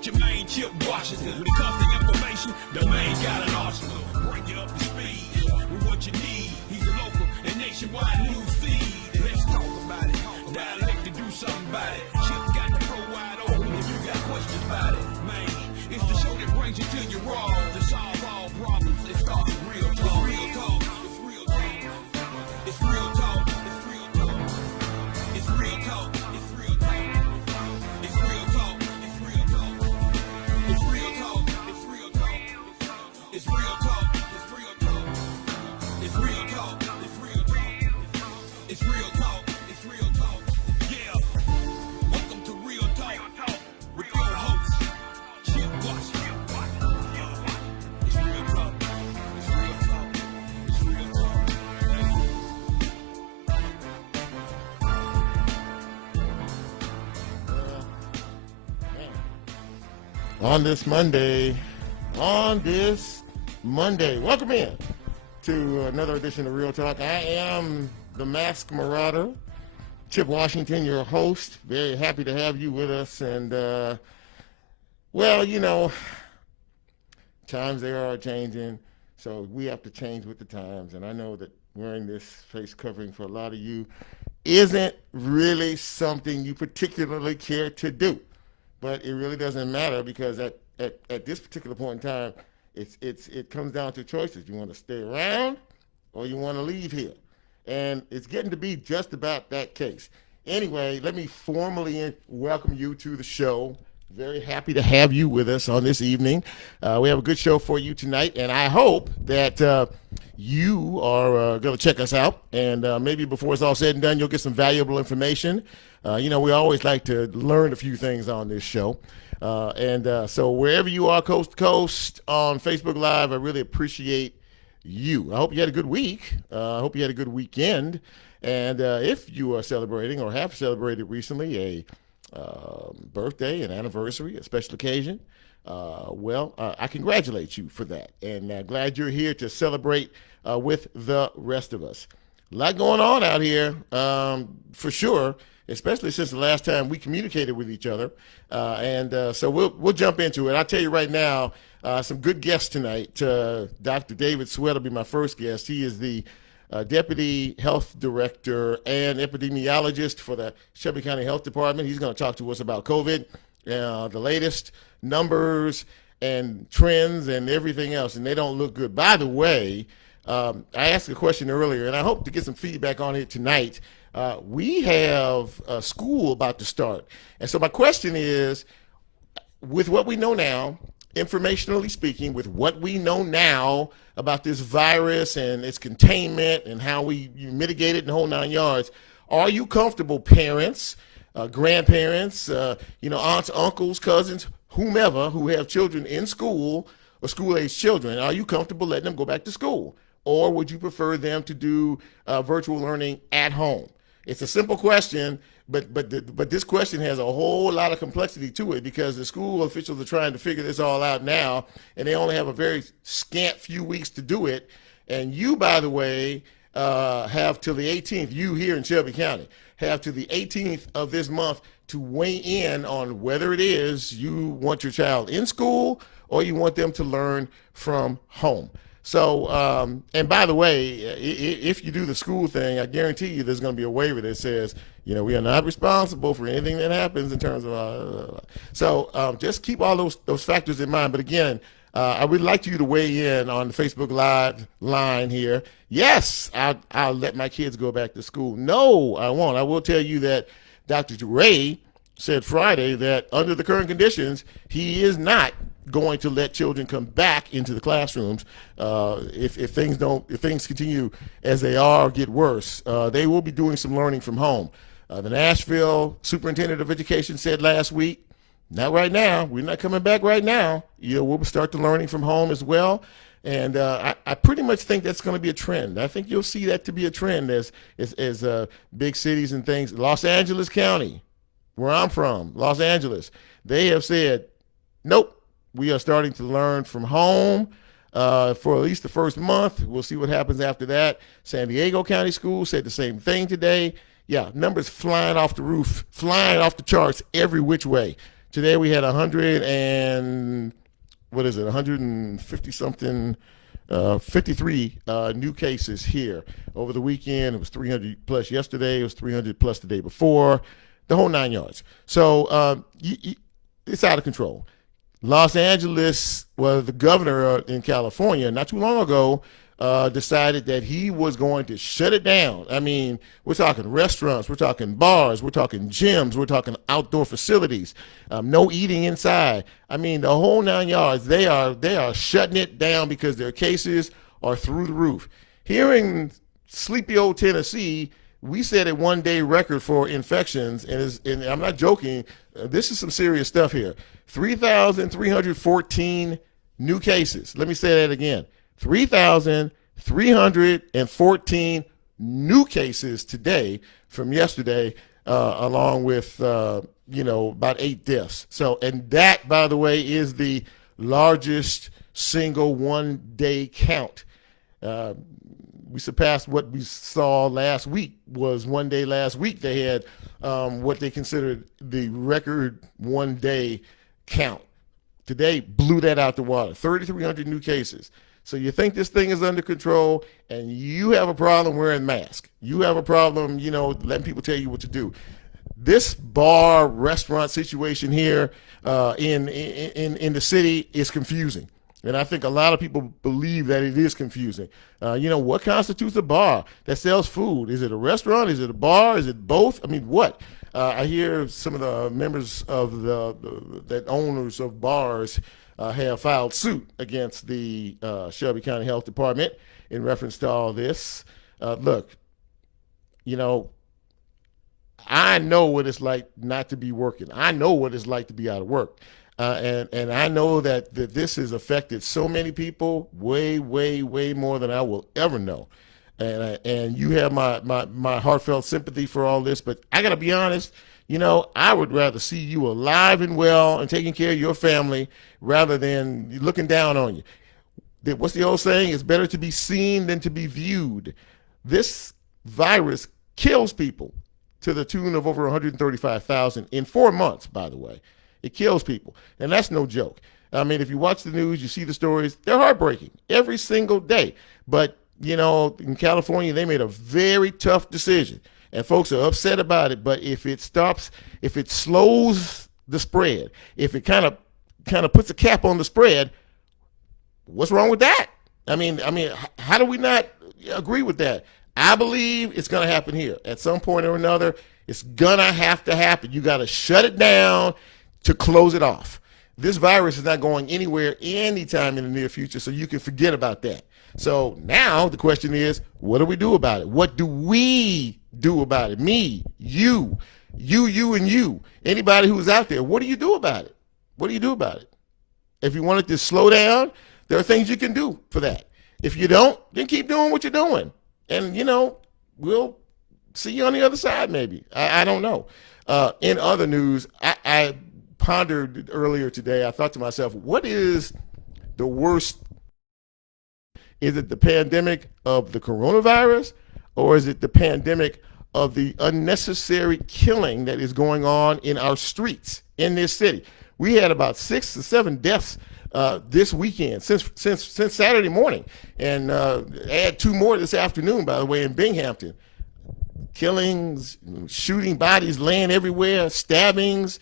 with your main Chip Washington. When it comes to information, the main got an arsenal. Bring you up to speed with what you need. He's a local and nationwide news feed. Let's talk about it. Dialect to do something about it. Chip got the pro wide open if you got questions about it. Man, it's the show that brings you to your raw. To solve all problems, it starts with real talk. Real talk. It's real talk. It's real talk. It's real talk. It's real talk. It's real talk. It's real talk. It's real talk. It's real talk. It's real talk. It's real talk. It's real talk. It's real talk. It's real talk. It's real talk. Yeah. Welcome to Real Talk with your host, Chip Washington. It's real talk. It's real talk. It's real talk. On this Monday, welcome in to another edition of Real Talk. I am the Masked Marauder, Chip Washington, your host. Very happy to have you with us. And, well, you know, times they are changing, so we have to change with the times. And I know that wearing this face covering for a lot of you isn't really something you particularly care to do. But it really doesn't matter because at this particular point in time, it comes down to choices. You want to stay around or you want to leave here. And it's getting to be just about that case. Anyway, let me formally welcome you to the show. Very happy to have you with us on this evening. We have a good show for you tonight, and I hope that you are going to check us out. And maybe before it's all said and done, you'll get some valuable information. You know, we always like to learn a few things on this show. So wherever you are, coast to coast, on Facebook Live, I really appreciate you. I hope you had a good week. I hope you had a good weekend. And if you are celebrating or have celebrated recently a birthday, an anniversary, a special occasion, I congratulate you for that. And glad you're here to celebrate with the rest of us. A lot going on out here, for sure, especially since the last time we communicated with each other. So we'll jump into it. I'll tell you right now, some good guests tonight. Dr. David Sweat will be my first guest. He is the Deputy Health Director and Epidemiologist for the Shelby County Health Department. He's going to talk to us about COVID, the latest numbers and trends and everything else, and they don't look good. By the way, I asked a question earlier, and I hope to get some feedback on it tonight. We have a school about to start. And so my question is, with what we know now, informationally speaking, with what we know now about this virus and its containment and how you mitigate it in the whole 9 yards, are you comfortable, parents, grandparents, aunts, uncles, cousins, whomever who have children in school or school-age children, are you comfortable letting them go back to school? Or would you prefer them to do virtual learning at home? It's a simple question, but this question has a whole lot of complexity to it because the school officials are trying to figure this all out now, and they only have a very scant few weeks to do it. And you, by the way, have till the 18th, you here in Shelby County, have to the 18th of this month to weigh in on whether it is you want your child in school or you want them to learn from home. So, and by the way, if you do the school thing, I guarantee you there's going to be a waiver that says, we are not responsible for anything that happens in terms of, just keep all those factors in mind. But again, I would like you to weigh in on the Facebook Live line here. Yes, I'll let my kids go back to school. No, I won't. I will tell you that Dr. Ray said Friday that under the current conditions, he is not going to let children come back into the classrooms if things continue as they are or get worse. They will be doing some learning from home. The Nashville Superintendent of Education said last week, not right now. We're not coming back right now. We'll start the learning from home as well. And I pretty much think that's going to be a trend. I think you'll see that to be a trend as big cities and things. Los Angeles County, where I'm from, Los Angeles, they have said, nope. We are starting to learn from home for at least the first month. We'll see what happens after that. San Diego County Schools said the same thing today. Yeah, numbers flying off the roof, flying off the charts every which way. Today we had 100 and what is it? 150 something, 53 new cases here over the weekend. It was 300 plus yesterday. It was 300 plus the day before. The whole 9 yards. So it's out of control. Los Angeles, well, the governor in California, not too long ago, decided that he was going to shut it down. I mean, we're talking restaurants, we're talking bars, we're talking gyms, we're talking outdoor facilities, no eating inside. I mean, the whole 9 yards. They are shutting it down because their cases are through the roof. Here in sleepy old Tennessee, we set a one-day record for infections, and I'm not joking. This is some serious stuff here. 3,314 new cases. Let me say that again. 3,314 new cases today from yesterday, along with about 8 deaths. So, and that, by the way, is the largest single one-day count. We surpassed what we saw last week. Was one day last week they had what they considered the record one-day count. Today blew that out the water. 3,300 new cases. So you think this thing is under control, and you have a problem wearing masks. You have a problem, letting people tell you what to do. This bar restaurant situation here in the city is confusing. And I think a lot of people believe that it is confusing. What constitutes a bar that sells food? Is it a restaurant? Is it a bar? Is it both? I mean, what? I hear some of the members of that owners of bars have filed suit against the Shelby County Health Department in reference to all this. Look, I know what it's like not to be working. I know what it's like to be out of work. And I know that this has affected so many people way, way, way more than I will ever know. And you have my heartfelt sympathy for all this. But I got to be honest, I would rather see you alive and well and taking care of your family rather than looking down on you. What's the old saying? It's better to be seen than to be viewed. This virus kills people to the tune of over 135,000 in 4 months, by the way. It kills people, and that's no joke. I mean, if you watch the news, you see the stories, they're heartbreaking every single day. But, in California, they made a very tough decision, and folks are upset about it. But if it slows the spread, if it kind of puts a cap on the spread, what's wrong with that? I mean, how do we not agree with that? I believe it's going to happen here at some point or another. It's going to have to happen. You got to shut it down to close it off. This virus is not going anywhere anytime in the near future, so you can forget about that. So now the question is, what do we do about it? What do we do about it? Me, you, and you. Anybody who's out there, what do you do about it? What do you do about it? If you want it to slow down, there are things you can do for that. If you don't, then keep doing what you're doing. And, we'll see you on the other side maybe. I don't know. In other news, I pondered earlier today, I thought to myself, what is the worst? Is it the pandemic of the coronavirus, or is it the pandemic of the unnecessary killing that is going on in our streets in this city? We had about 6 to 7 deaths this weekend since Saturday morning, and add 2 more this afternoon, by the way, in Binghamton. Killings, shooting bodies laying everywhere, stabbings.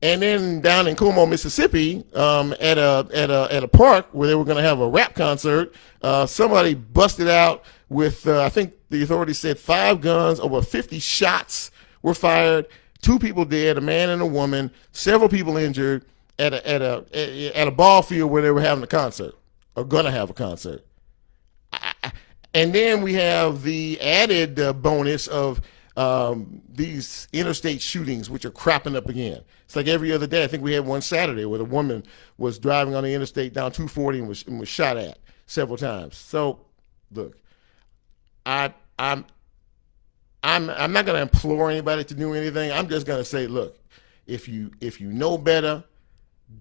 And then down in Como, Mississippi, at a park where they were going to have a rap concert, somebody busted out with, I think the authorities said 5 guns, over 50 shots were fired, 2 people dead, a man and a woman, several people injured at a ball field where they were having a concert, or going to have a concert. And then we have the added bonus of these interstate shootings, which are cropping up again. It's like every other day. I think we had one Saturday where the woman was driving on the interstate down 240 and was shot at several times. So, look, I'm not going to implore anybody to do anything. I'm just going to say, look, if you know better,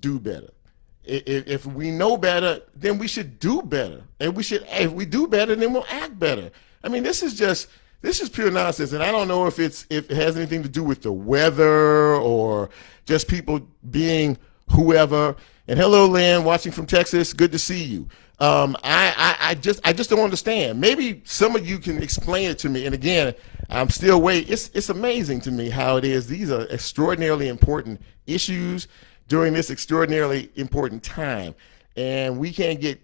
do better. If we know better, then we should do better. And if we do better, then we'll act better. I mean, this is just this is pure nonsense, and I don't know if it has anything to do with the weather or just people being whoever. And hello, Lynn, watching from Texas. Good to see you. I just don't understand. Maybe some of you can explain it to me. And again, I'm still waiting. It's amazing to me how it is. These are extraordinarily important issues during this extraordinarily important time, and we can't get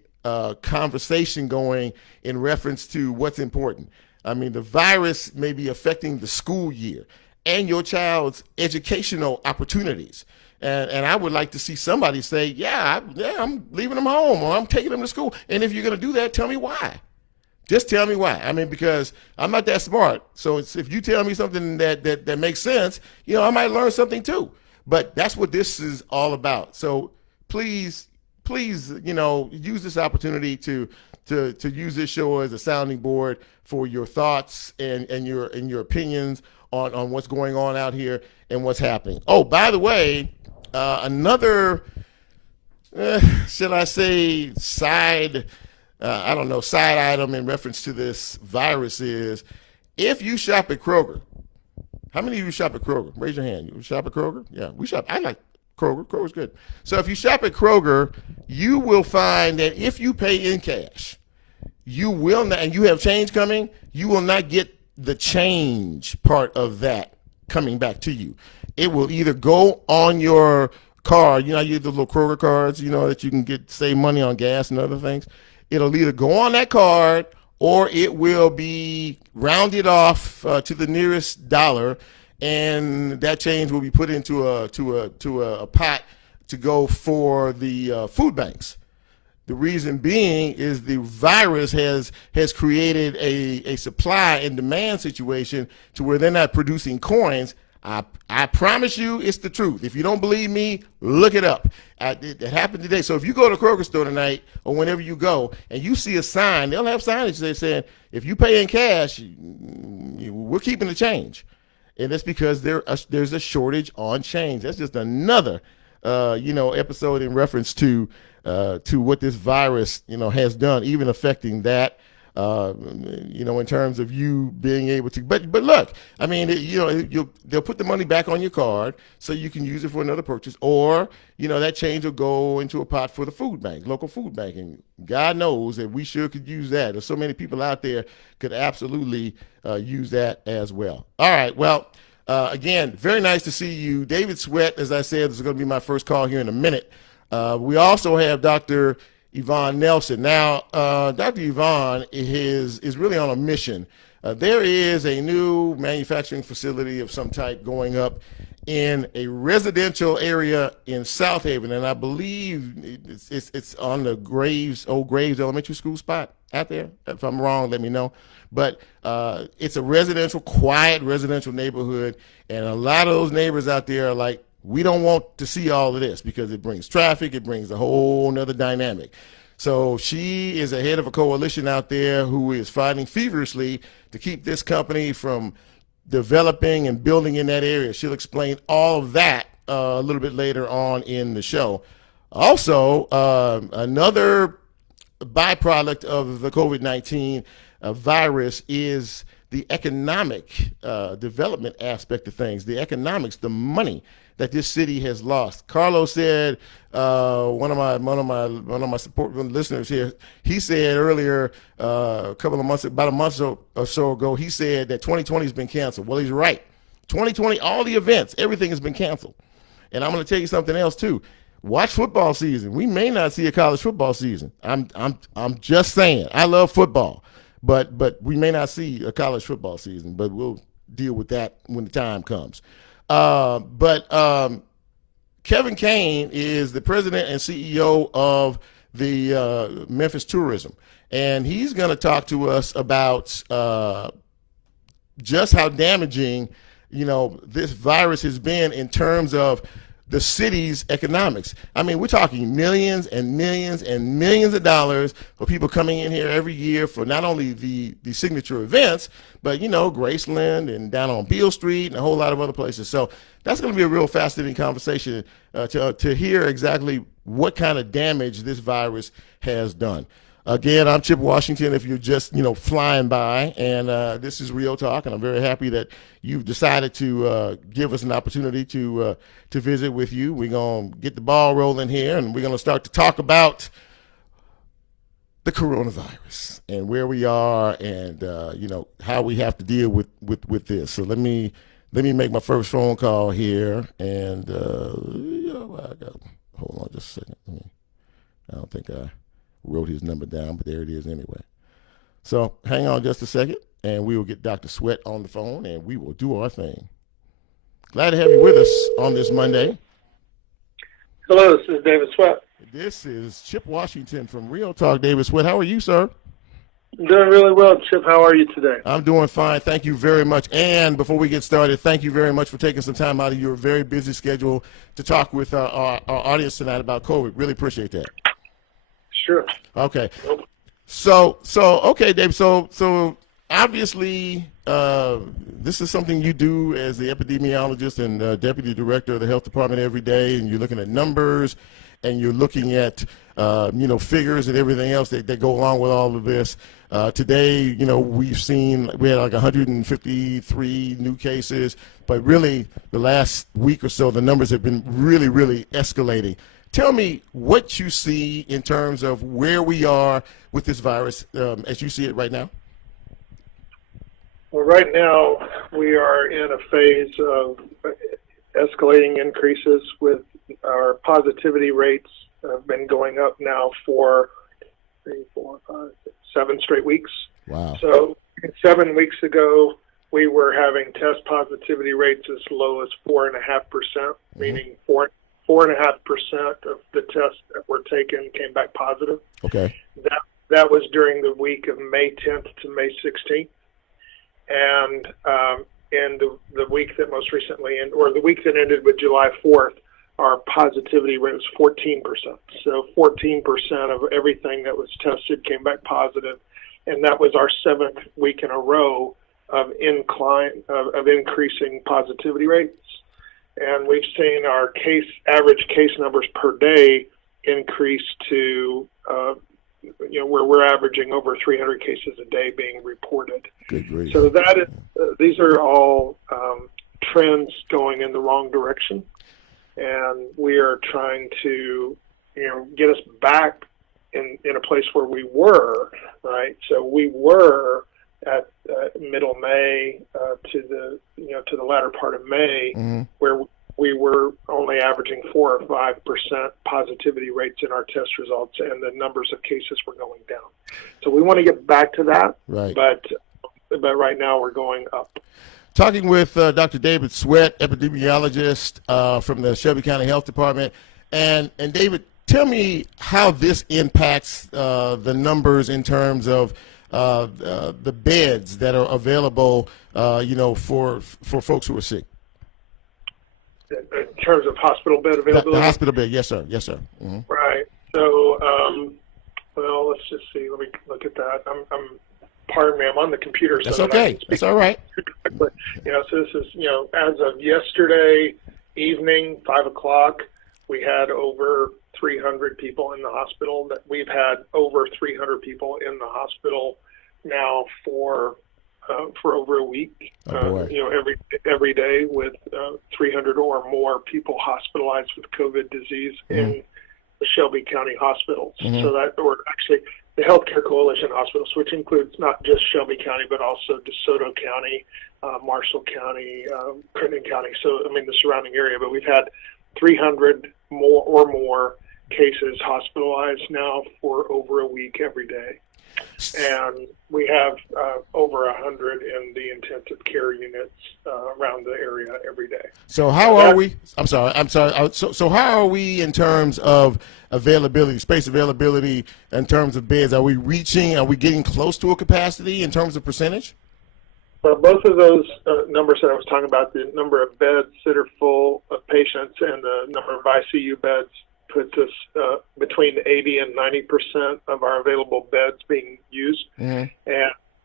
conversation going in reference to what's important. I mean, the virus may be affecting the school year and your child's educational opportunities. And I would like to see somebody say, yeah, I'm leaving them home or I'm taking them to school. And if you're going to do that, tell me why. Just tell me why. I mean, because I'm not that smart. So if you tell me something that makes sense, I might learn something too. But that's what this is all about. So please, use this opportunity to use this show as a sounding board for your thoughts and your opinions on what's going on out here and what's happening. Oh, by the way, another, should I say, side item in reference to this virus is, if you shop at Kroger, how many of you shop at Kroger? Raise your hand. You shop at Kroger? Yeah, we shop. I like Kroger. Kroger's good. So if you shop at Kroger, you will find that if you pay in cash, you will not, and you have change coming, you will not get the change part of that coming back to you. It will either go on your card. You get the little Kroger cards, that you can save money on gas and other things. It'll either go on that card or it will be rounded off to the nearest dollar, and that change will be put into a pot to go for the food banks. The reason being is the virus has created a supply and demand situation to where they're not producing coins. I promise you it's the truth. If you don't believe me, look it up. It happened today. So if you go to a Kroger store tonight or whenever you go and you see a sign, they'll have signage that saying, if you pay in cash, we're keeping the change. And that's because there's a shortage on change. That's just another, episode in reference to what this virus, has done, even affecting that. In terms of you being able to, but look, I mean, they'll put the money back on your card so you can use it for another purchase, or, that change will go into a pot for the food bank, local food bank. And God knows that we sure could use that. There's so many people out there could absolutely use that as well. All right. Well, again, very nice to see you. David Sweat, as I said, this is going to be my first call here in a minute. We also have Dr. Yvonne Nelson. Now, Dr. Yvonne is really on a mission. There is a new manufacturing facility of some type going up in a residential area in South Haven, and I believe it's on the old Graves Elementary School spot out there. If I'm wrong, let me know. But it's a quiet residential neighborhood, and a lot of those neighbors out there are like, we don't want to see all of this because it brings traffic, it brings a whole nother dynamic. So she is a head of a coalition out there who is fighting feverishly to keep this company from developing and building in that area. She'll explain all of that a little bit later on in the show. Also, another byproduct of the COVID-19 virus is the economic development aspect of things, the economics, the money that this city has lost. Carlos said, one of my support listeners here, he said earlier, about a month or so ago, he said that 2020 has been canceled. Well, he's right. 2020, all the events, everything has been canceled. And I'm going to tell you something else too. Watch football season. We may not see a college football season. I'm just saying. I love football, but we may not see a college football season. But we'll deal with that when the time comes. Kevin Kane is the president and CEO of the Memphis Tourism, and he's going to talk to us about just how damaging, this virus has been in terms of the city's economics. I mean, we're talking millions and millions and millions of dollars for people coming in here every year for not only the signature events, but, Graceland and down on Beale Street and a whole lot of other places. So that's going to be a real fascinating conversation to hear exactly what kind of damage this virus has done. Again, I'm Chip Washington. If you're just flying by, and this is Real Talk, and I'm very happy that you've decided to give us an opportunity to visit with you. We're gonna get the ball rolling here, and we're gonna start to talk about the coronavirus and where we are, and how we have to deal with this. So let me make my first phone call here, and hold on just a second. I don't think I wrote his number down, but there it is anyway. So hang on just a second, and we will get Dr. Sweat on the phone, and we will do our thing. Glad to have you with us on this Monday. Hello, this is David Sweat. This is Chip Washington from Real Talk. David Sweat, how are you, sir? I'm doing really well, Chip. How are you today? I'm doing fine. Thank you very much. And before we get started, thank you very much for taking some time out of your very busy schedule to talk with our audience tonight about COVID. Really appreciate that. Sure. Okay. So okay, Dave. So obviously, this is something you do as the epidemiologist and deputy director of the health department every day, and you're looking at numbers, and you're looking at figures and everything else that go along with all of this. Today, we had like 153 new cases, but really the last week or so, the numbers have been really, really escalating. Tell me what you see in terms of where we are with this virus as you see it right now. Well, right now we are in a phase of escalating increases with our positivity rates have been going up now for 3, 4, 5, 6, 7 straight weeks. Wow. So 7 weeks ago, we were having test positivity rates as low as 4.5%, meaning 4.5% of the tests that were taken came back positive. Okay. That was during the week of May 10th to May 16th. And the week that most recently, the week that ended with July 4th, our positivity rate was 14%. So 14% of everything that was tested came back positive, and that was our 7th week in a row of increasing positivity rates. And we've seen our average case numbers per day increase to where we're averaging over 300 cases a day being reported. Good grief. So that is these are all trends going in the wrong direction, and we are trying to get us back in a place where we were, right? So we were at middle May to the latter part of May, where we were only averaging 4 or 5% positivity rates in our test results, and the numbers of cases were going down. So we want to get back to that, right. But right now we're going up. Talking with Dr. David Sweat, epidemiologist from the Shelby County Health Department, and David, tell me how this impacts the numbers in terms of the beds that are available, for folks who are sick. In terms of hospital bed availability? The hospital bed, yes, sir. Mm-hmm. Right. So, well, let's just see. Let me look at that. Pardon me, I'm on the computer. That's so okay. That's all right. So this is, as of yesterday evening, 5 o'clock, we had over 300 people in the hospital. That we've had over 300 people in the hospital now for over a week. Oh, every day with 300 or more people hospitalized with COVID disease in the Shelby County hospitals. So or actually the Healthcare Coalition hospitals, which includes not just Shelby County, but also DeSoto County, Marshall County, Crittenden County. So, the surrounding area. But we've had 300 more cases hospitalized now for over a week every day. And we have over 100 in the intensive care units around the area every day. So how are we? I'm sorry. So how are we in terms of availability, space availability, in terms of beds? Are we getting close to a capacity in terms of percentage? Well, both of those numbers that I was talking about, the number of beds that are full of patients and the number of ICU beds, puts us between 80 and 90% of our available beds being used. And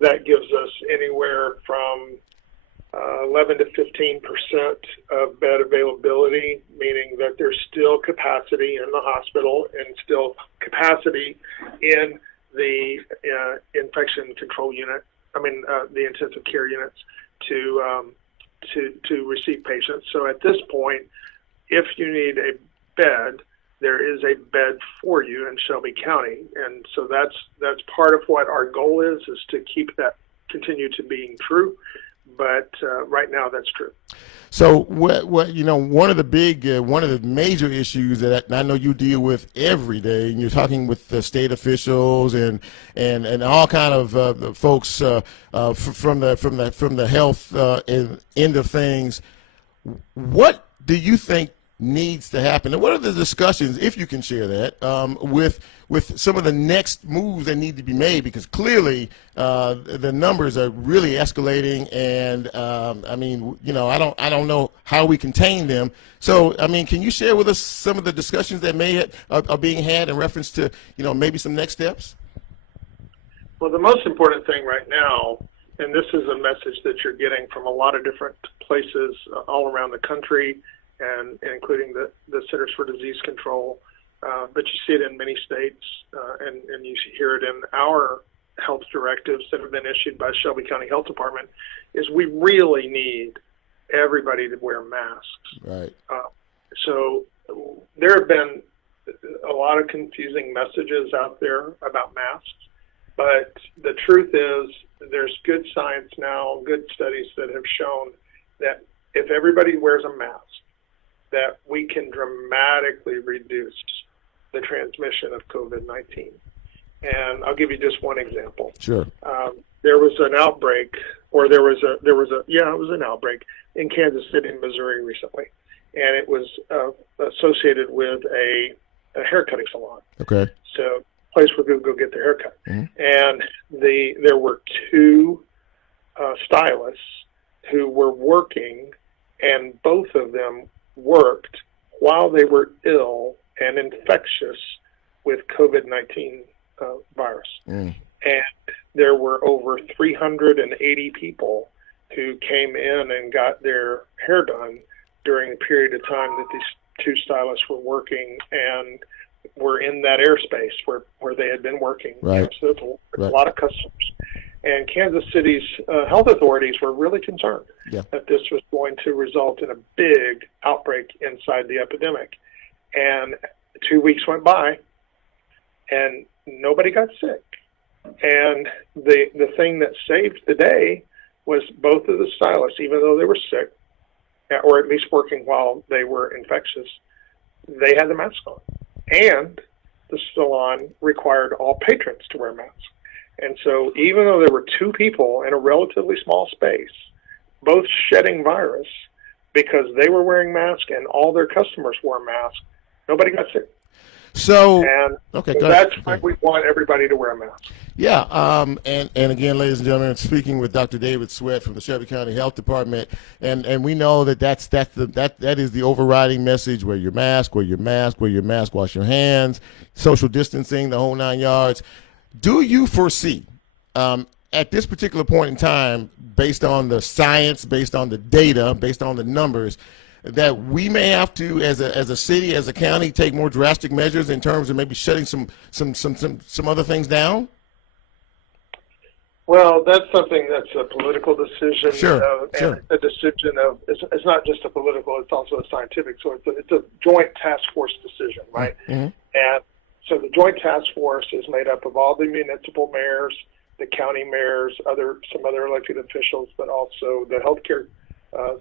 that gives us anywhere from 11 to 15% of bed availability, meaning that there's still capacity in the hospital and still capacity in the infection control unit. The intensive care units to receive patients. So at this point, if you need a bed, there is a bed for you in Shelby County, and so that's part of what our goal is to keep that continue to being true. But right now, that's true. So what one of the major issues that I know you deal with every day, and you're talking with the state officials and all kind of folks from the health end of things. What do you think needs to happen, and what are the discussions, if you can share that, with some of the next moves that need to be made? Because clearly the numbers are really escalating, and I don't know how we contain them. So can you share with us some of the discussions that are being had in reference to maybe some next steps? Well, the most important thing right now, and this is a message that you're getting from a lot of different places all around the country, and including the Centers for Disease Control, but you see it in many states, and you hear it in our health directives that have been issued by Shelby County Health Department, is we really need everybody to wear masks. Right. So there have been a lot of confusing messages out there about masks, but the truth is there's good science now, good studies that have shown that if everybody wears a mask, that we can dramatically reduce the transmission of COVID-19. And I'll give you just one example. Sure. There was an outbreak, an outbreak in Kansas City, Missouri recently, and it was associated with a haircutting salon. Okay. So, place where people go get their haircut. Mm-hmm. And there were two stylists who were working, and both of them worked while they were ill and infectious with COVID-19 virus. And there were over 380 people who came in and got their hair done during the period of time that these two stylists were working and were in that airspace where they had been working. Right. So it's a lot of customers. And Kansas City's health authorities were really concerned that this was going to result in a big outbreak inside the epidemic. And 2 weeks went by, and nobody got sick. And the thing that saved the day was both of the stylists, even though they were sick, or at least working while they were infectious, they had the mask on. And the salon required all patrons to wear masks. And so even though there were two people in a relatively small space, both shedding virus because they were wearing masks and all their customers wore masks, nobody got sick. So that's why we want everybody to wear a mask. Yeah, and again, ladies and gentlemen, speaking with Dr. David Sweat from the Shelby County Health Department, and we know that that is the overriding message: wear your mask, wear your mask, wear your mask, wash your hands, social distancing, the whole 9 yards. Do you foresee, at this particular point in time, based on the science, based on the data, based on the numbers, that we may have to, as a city, as a county, take more drastic measures in terms of maybe shutting some other things down? Well, that's something that's a political decision. Sure. And a decision of, it's not just a political, it's also a scientific. So it's a joint task force decision, right? Mm-hmm. And so the joint task force is made up of all the municipal mayors, the county mayors, some other elected officials, but also the healthcare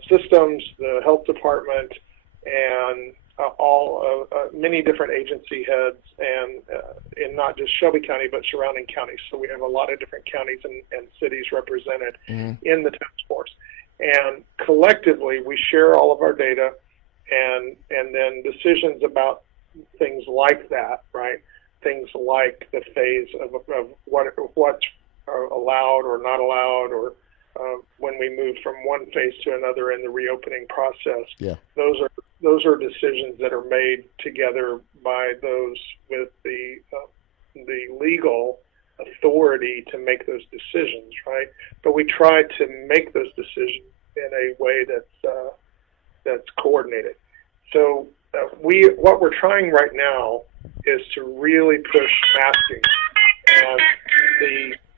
systems, the health department, and many different agency heads, and in not just Shelby County, but surrounding counties. So we have a lot of different counties and cities represented in the task force. And collectively, we share all of our data, and then decisions about things like that, right? Things like the phase of what's allowed or not allowed, or when we move from one phase to another in the reopening process. Yeah. Those are decisions that are made together by those with the legal authority to make those decisions, right? But we try to make those decisions in a way that's coordinated. So what we're trying right now is to really push masking And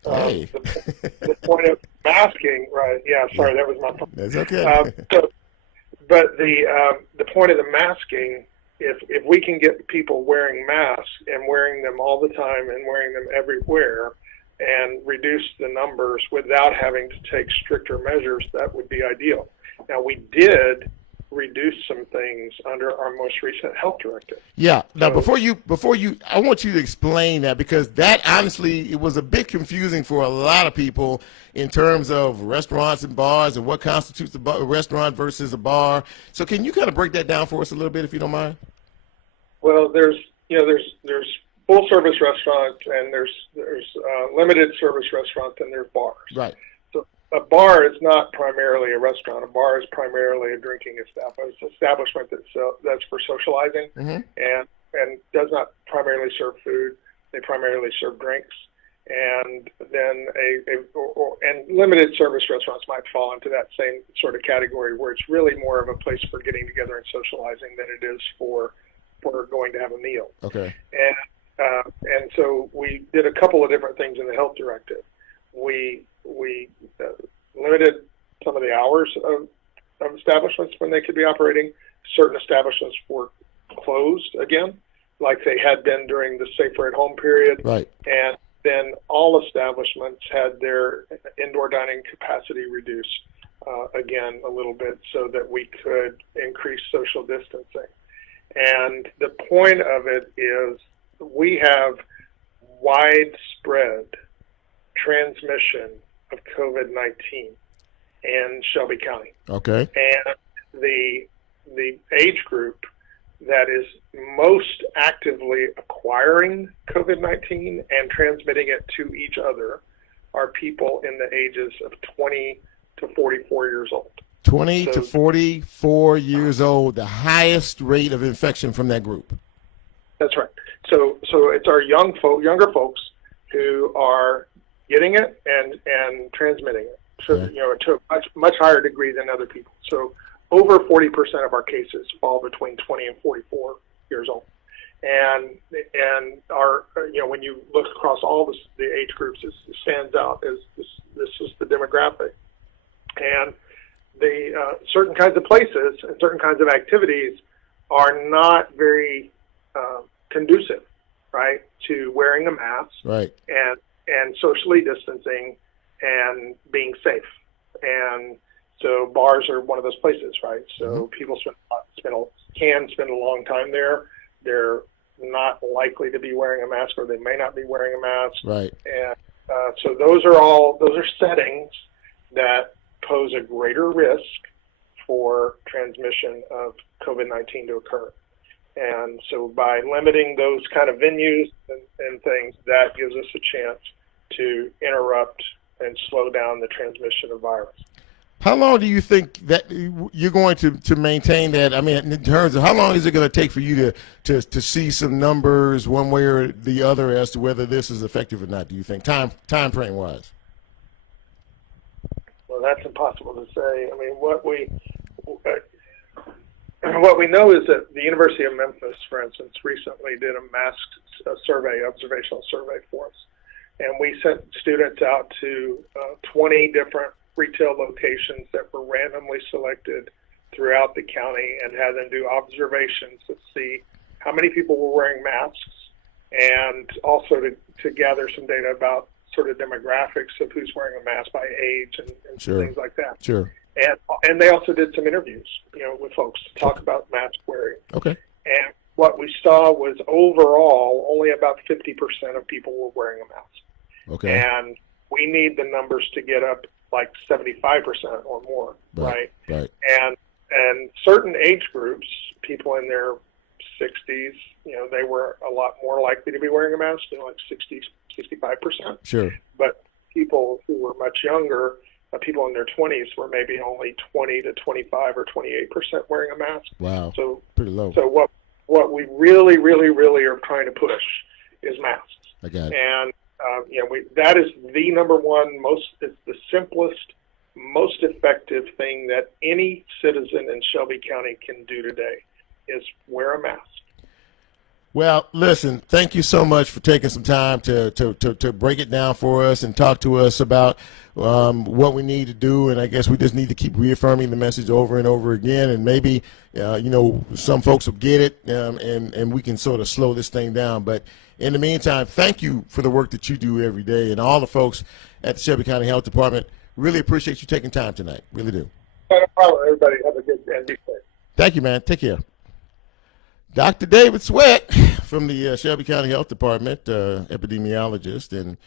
the point of masking, right? Yeah, sorry, that was my phone. That's okay. But the point of the masking, if we can get people wearing masks and wearing them all the time and wearing them everywhere, and reduce the numbers without having to take stricter measures, that would be ideal. Now, we did reduce some things under our most recent health directive. Yeah. Now, before you, I want you to explain that, because that honestly, it was a bit confusing for a lot of people in terms of restaurants and bars and what constitutes a restaurant versus a bar. So, can you kind of break that down for us a little bit, if you don't mind? Well, there's full service restaurants, and there's limited service restaurants, and there's bars. Right. So a bar is not primarily a restaurant. A bar is primarily a drinking establishment that's for socializing, and does not primarily serve food. They primarily serve drinks, and then and limited service restaurants might fall into that same sort of category, where it's really more of a place for getting together and socializing than it is for going to have a meal. Okay. And so we did a couple of different things in the health directive. We limited some of the hours of establishments when they could be operating. Certain establishments were closed again, like they had been during the safer at home period. Right. And then all establishments had their indoor dining capacity reduced again a little bit, so that we could increase social distancing. And the point of it is, we have widespread transmission of COVID-19 in Shelby County. Okay. And the age group that is most actively acquiring COVID-19 and transmitting it to each other are people in the ages of 20 to 44 years old. 20 to 44 years old, the highest rate of infection from that group. That's right. So it's our younger folks who are getting it and transmitting it. So, to a much higher degree than other people. So over 40% of our cases fall between 20 and 44 years old. And our, when you look across all the age groups, it stands out as this is the demographic. And the certain kinds of places and certain kinds of activities are not very conducive, right, to wearing a mask, right, and socially distancing and being safe. And so bars are one of those places, right? So people can spend a long time there. They're not likely to be wearing a mask, or they may not be wearing a mask. Right. And so those are settings that pose a greater risk for transmission of COVID-19 to occur. And so by limiting those kind of venues and things, that gives us a chance to interrupt and slow down the transmission of virus. How long do you think that you're going to maintain that? I mean, in terms of how long is it going to take for you to see some numbers one way or the other as to whether this is effective or not, do you think, time frame wise? Well, that's impossible to say. I mean, what we know is that the University of Memphis, for instance, recently did a masked observational survey for us. And we sent students out to 20 different retail locations that were randomly selected throughout the county, and had them do observations to see how many people were wearing masks, and also to gather some data about sort of demographics of who's wearing a mask by age and Sure. things like that. Sure. And they also did some interviews, with folks to talk about mask wearing. Okay. And what we saw was overall only about 50% of people were wearing a mask. Okay. And we need the numbers to get up like 75% or more, right? Right. And certain age groups, people in their 60s, they were a lot more likely to be wearing a mask, like 60, 65%. Sure. But people who were much younger, people in their 20s, were maybe only 20 to 25 or 28% wearing a mask. Wow. So pretty low. So what we really, really, really are trying to push is masks. I got it. And that is the number one, it's the simplest, most effective thing that any citizen in Shelby County can do today is wear a mask. Well, listen, thank you so much for taking some time to break it down for us and talk to us about what we need to do. And I guess we just need to keep reaffirming the message over and over again. And maybe, some folks will get it and we can sort of slow this thing down. But in the meantime, thank you for the work that you do every day. And all the folks at the Shelby County Health Department, really appreciate you taking time tonight. Really do. No problem. Everybody have a good day. Be safe. Thank you, man. Take care. Dr. David Sweat from the Shelby County Health Department, epidemiologist, and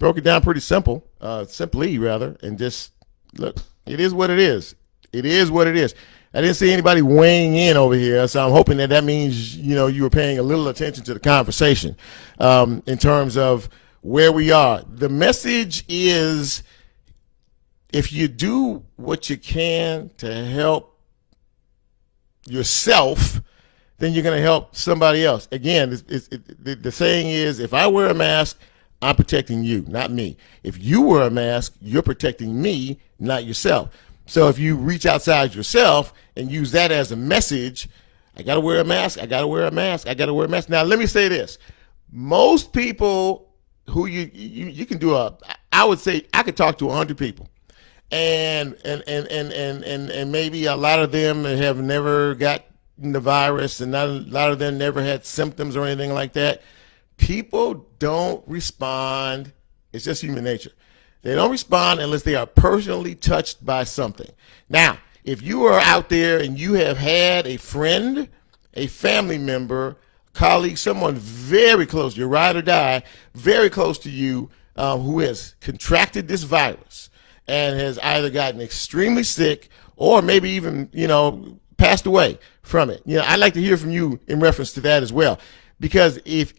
broke it down pretty simply rather, and just, look, it is what it is. It is what it is. I didn't see anybody weighing in over here, so I'm hoping that means, you were paying a little attention to the conversation in terms of where we are. The message is, if you do what you can to help yourself, then you're going to help somebody else. Again, the saying is, if I wear a mask, I'm protecting you, not me. If you wear a mask, you're protecting me, not yourself. So if you reach outside yourself and use that as a message, I got to wear a mask, I got to wear a mask, I got to wear a mask. Now, let me say this. Most people who you can do I would say I could talk to 100 people. And maybe a lot of them have never got the virus, and not a lot of them never had symptoms or anything like that. People don't respond. It's just human nature. They don't respond unless they are personally touched by something. Now, if you are out there and you have had a friend, a family member, colleague, someone very close, your ride or die, very close to you, who has contracted this virus and has either gotten extremely sick or maybe even, passed away from it. I'd like to hear from you in reference to that as well, because because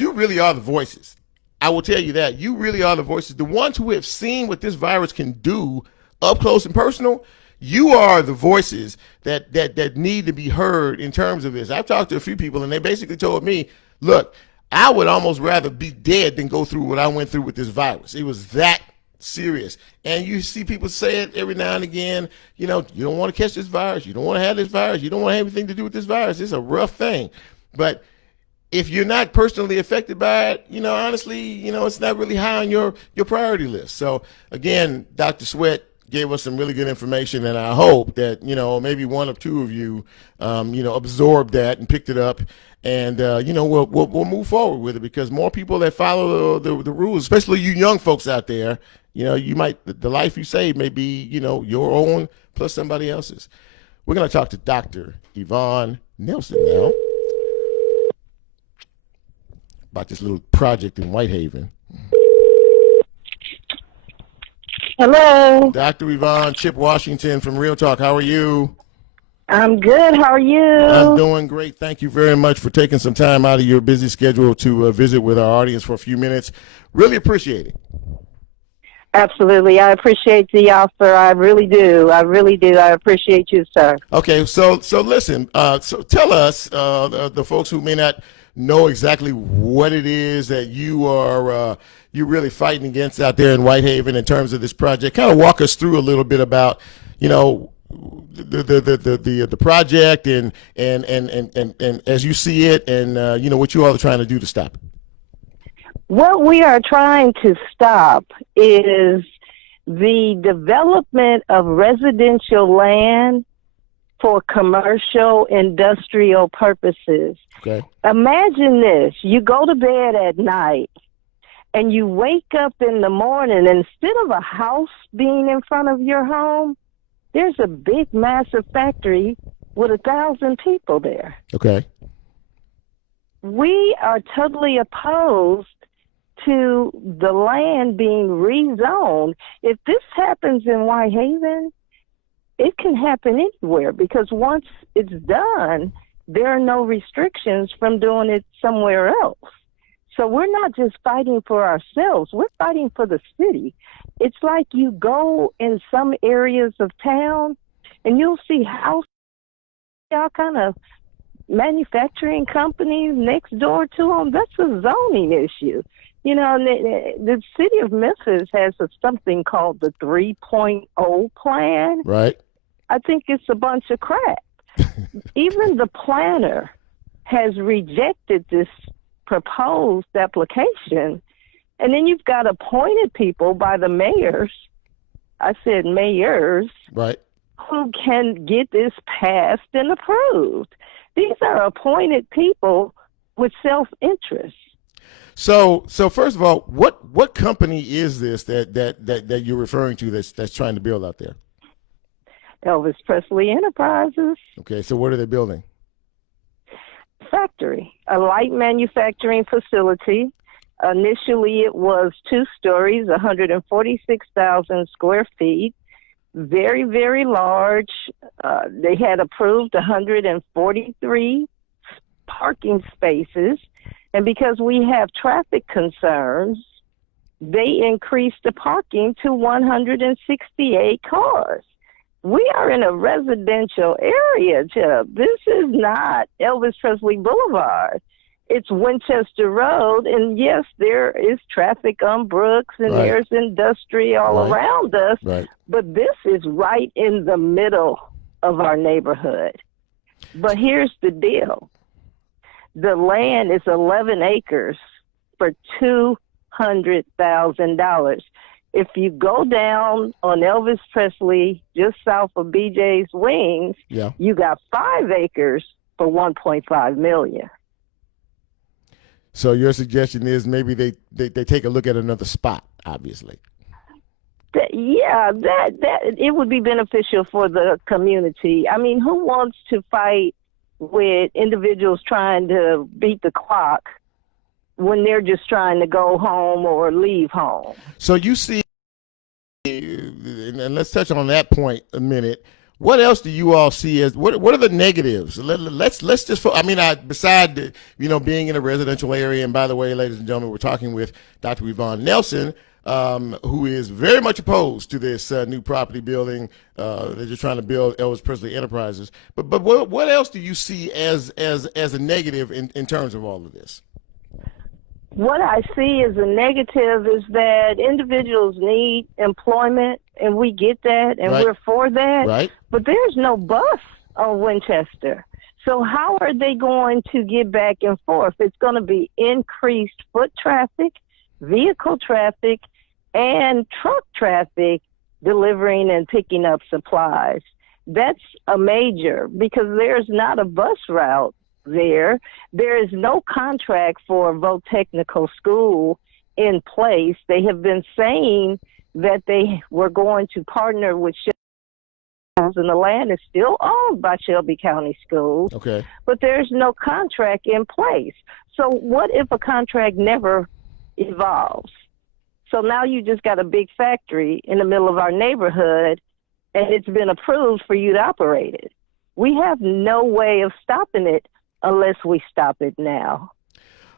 you really are the voices. I will tell you that you really are the voices, the ones who have seen what this virus can do up close and personal. You are the voices that need to be heard in terms of this. I've talked to a few people, and they basically told me, look, I would almost rather be dead than go through what I went through with this virus. It was that serious. And you see people say it every now and again, you don't want to catch this virus. You don't want to have this virus. You don't want to have anything to do with this virus. It's a rough thing. But if you're not personally affected by it, honestly, it's not really high on your priority list. So again, Dr. Sweat gave us some really good information, and I hope that, maybe one or two of you, absorbed that and picked it up. And, we'll move forward with it, because more people that follow the rules, especially you young folks out there, you might, the life you save may be, your own plus somebody else's. We're going to talk to Dr. Yvonne Nelson now about this little project in Whitehaven. Hello. Dr. Yvonne, Chip Washington from Real Talk. How are you? I'm good. How are you? I'm doing great. Thank you very much for taking some time out of your busy schedule to visit with our audience for a few minutes. Really appreciate it. Absolutely. I appreciate the offer. I really do. I really do. I appreciate you, sir. Okay. So listen, so tell us, the folks who may not know exactly what it is that you're really fighting against out there in Whitehaven in terms of this project. Kind of walk us through a little bit about, the project and as you see it, and what you all are trying to do to stop it. What we are trying to stop is the development of residential land for commercial, industrial purposes. Okay. Imagine this. You go to bed at night and you wake up in the morning, and instead of a house being in front of your home, there's a big, massive factory with 1,000 people there. Okay. We are totally opposed to the land being rezoned. If this happens in Whitehaven, it can happen anywhere, because once it's done, there are no restrictions from doing it somewhere else. So we're not just fighting for ourselves, we're fighting for the city. It's like you go in some areas of town and you'll see houses, all kind of manufacturing companies next door to them. That's a zoning issue. The city of Memphis has something called the 3.0 plan. Right. I think it's a bunch of crap. Even the planner has rejected this proposed application. And then you've got appointed people by the mayors, I said mayors, right, who can get this passed and approved. These are appointed people with self-interest. So first of all, what company is this that you're referring to that's trying to build out there? Elvis Presley Enterprises. Okay, so what are they building? Factory, a light manufacturing facility. Initially, it was 2 stories, 146,000 square feet. Very, very large. They had approved 143 parking spaces. And because we have traffic concerns, they increased the parking to 168 cars. We are in a residential area, Chip. This is not Elvis Presley Boulevard. It's Winchester Road, and yes, there is traffic on Brooks, and right. There's industry all right. around us, right. But this is right in the middle of our neighborhood. But here's the deal. The land is 11 acres for $200,000. If you go down on Elvis Presley, just south of BJ's Wings, yeah. you got 5 acres for $1.5 million. So your suggestion is maybe they take a look at another spot, obviously. That it would be beneficial for the community. I mean, who wants to fight with individuals trying to beat the clock when they're just trying to go home or leave home? So you see, and let's touch on that point a minute. What else do you all see as what are the negatives? Let's just beside being in a residential area. And by the way, ladies and gentlemen, we're talking with Dr. Yvonne Nelson, who is very much opposed to this new property building that you're trying to build, Elvis Presley Enterprises. But what else do you see as a negative in terms of all of this? What I see as a negative is that individuals need employment, and we get that, and right. we're for that. Right. But there's no bus on Winchester. So how are they going to get back and forth? It's going to be increased foot traffic, vehicle traffic, and truck traffic delivering and picking up supplies. That's a major, because there's not a bus route there. There is no contract for Voc Technical School in place. They have been saying that they were going to partner with Shelby, and the land is still owned by Shelby County Schools. Okay. But there's no contract in place. So what if a contract never evolves? So now you just got a big factory in the middle of our neighborhood, and it's been approved for you to operate it. We have no way of stopping it unless we stop it now.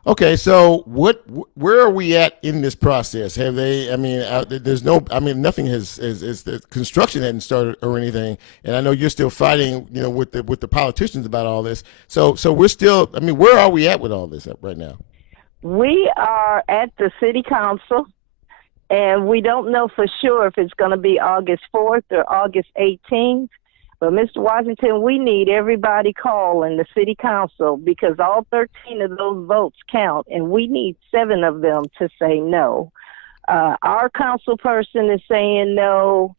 Okay, so where are we at in this process? Have they? Nothing has the construction hadn't started or anything, and I know you're still fighting, with the politicians about all this. So we're still. Where are we at with all this right now? We are at the city council, and we don't know for sure if it's going to be August 4th or August 18th. But, Mr. Washington, we need everybody calling the city council, because all 13 of those votes count, and we need 7 of them to say no. Our council person is saying no,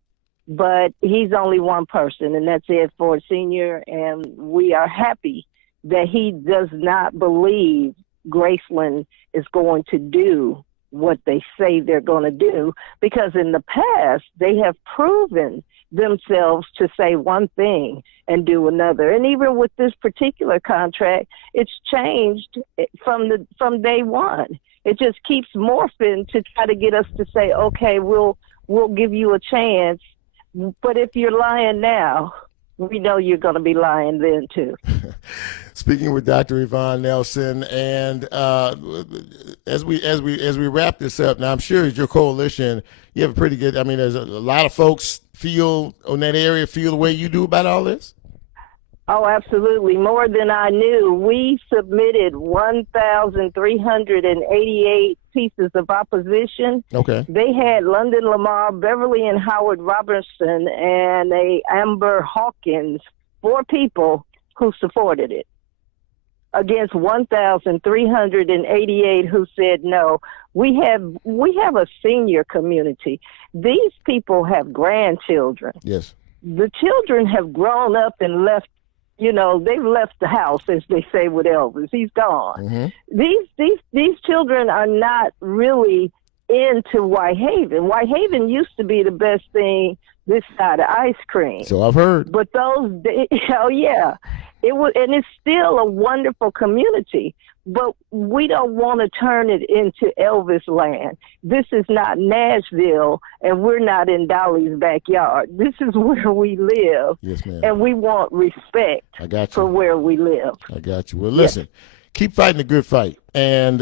but he's only one person, and that's Ed Ford Sr., and we are happy that he does not believe Graceland is going to do what they say they're going to do, because in the past they have proven themselves to say one thing and do another. And even with this particular contract, it's changed from day one. It just keeps morphing to try to get us to say, okay, we'll give you a chance. But if you're lying now, we know you're going to be lying then too. Speaking with Dr. Yvonne Nelson, and as we wrap this up, now I'm sure as your coalition, you have a pretty good. There's a lot of folks feel the way you do about all this. Oh, absolutely. More than I knew. We submitted 1,388 pieces of opposition. Okay. They had London Lamar, Beverly and Howard Robertson, and Amber Hawkins, 4 people who supported it. against 1,388 who said no. We have a senior community. These people have grandchildren. Yes. The children have grown up and left. They've left the house, as they say with Elvis. He's gone. Mm-hmm. These children are not really into Whitehaven. Whitehaven used to be the best thing this side of ice cream. So I've heard. But oh yeah, it was, and it's still a wonderful community. But we don't want to turn it into Elvis land. This is not Nashville, and we're not in Dolly's backyard. This is where we live. Yes, ma'am. And we want respect for where we live. I got you. Well, listen, keep fighting the good fight, and